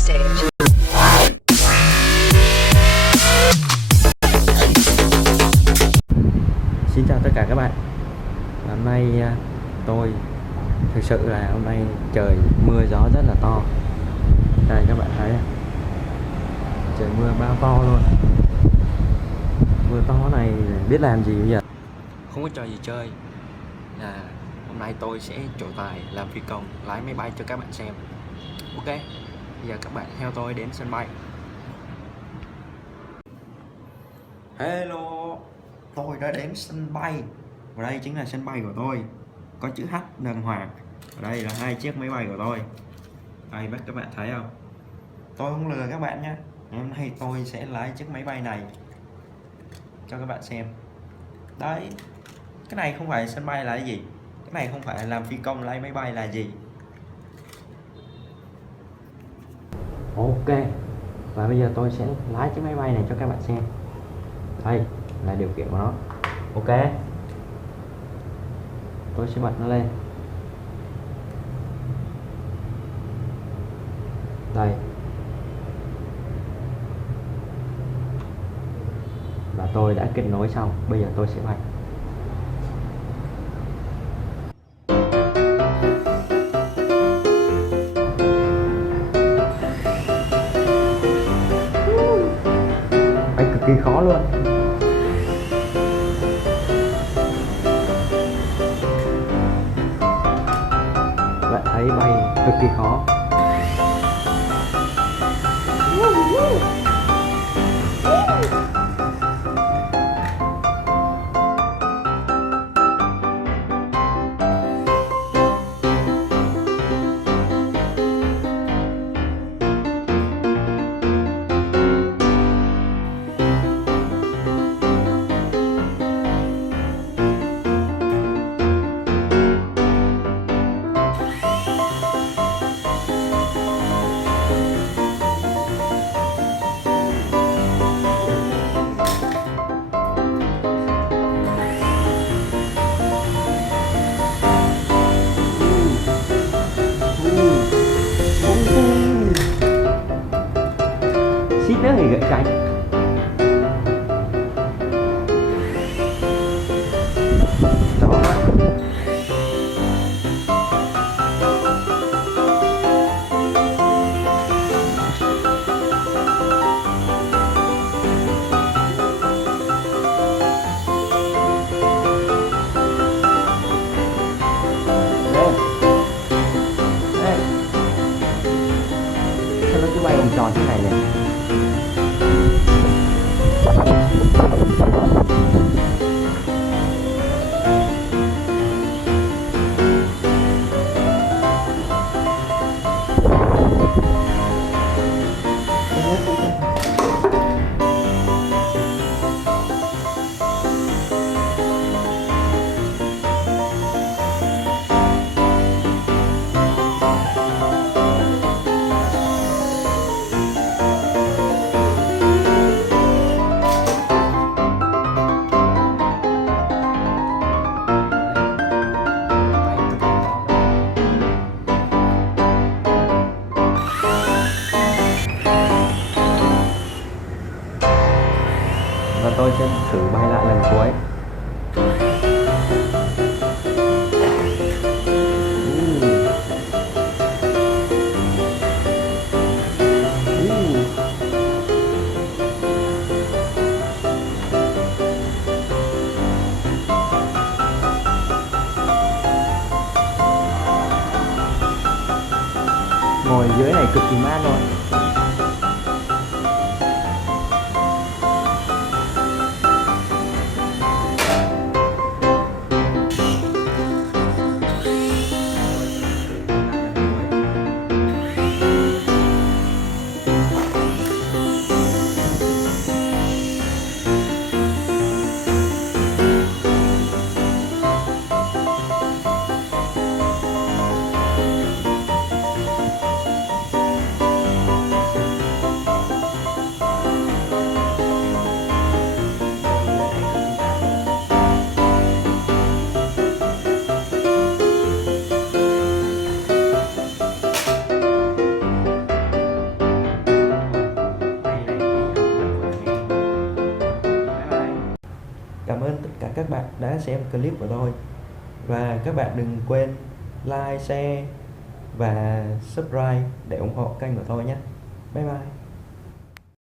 message. Xin chào tất cả các bạn. Hôm nay tôi thực sự là hôm nay trời mưa gió rất là to. Đây các bạn thấy trời mưa bao to luôn. Mưa to này biết làm gì bây giờ? Không có trò gì chơi. Là hôm nay tôi sẽ trổ tài làm phi công lái máy bay cho các bạn xem. Ok. Bây giờ các bạn theo tôi đến sân bay. Hello, tôi đã đến sân bay và đây chính là sân bay của tôi, có chữ H đàng hoàng. Ở đây là hai chiếc máy bay của tôi. Đây các bạn thấy không? Tôi không lừa các bạn nhé. Hôm nay tôi sẽ lái chiếc máy bay này cho các bạn xem. Đấy, cái này không phải sân bay là cái gì, cái này không phải làm phi công lái máy bay là gì. Ok, và bây giờ tôi sẽ lái chiếc máy bay này cho các bạn xem. Đây là điều khiển của nó. Ok, tôi sẽ bật nó lên. Đây, và tôi đã kết nối xong. Bây giờ tôi sẽ bay. Bay cực kỳ khó luôn. Bạn thấy bay cực kỳ khó. Xít nữa thì gãy cánh. Đó. Sao nó cứ bay vòng tròn thế này nhỉ? Và tôi sẽ thử bay lại lần cuối. Ngồi dưới này cực kỳ mát luôn. cảm ơn tất cả các bạn đã xem clip của tôi. Và các bạn đừng quên like, share và subscribe để ủng hộ kênh của tôi nhé. Bye bye.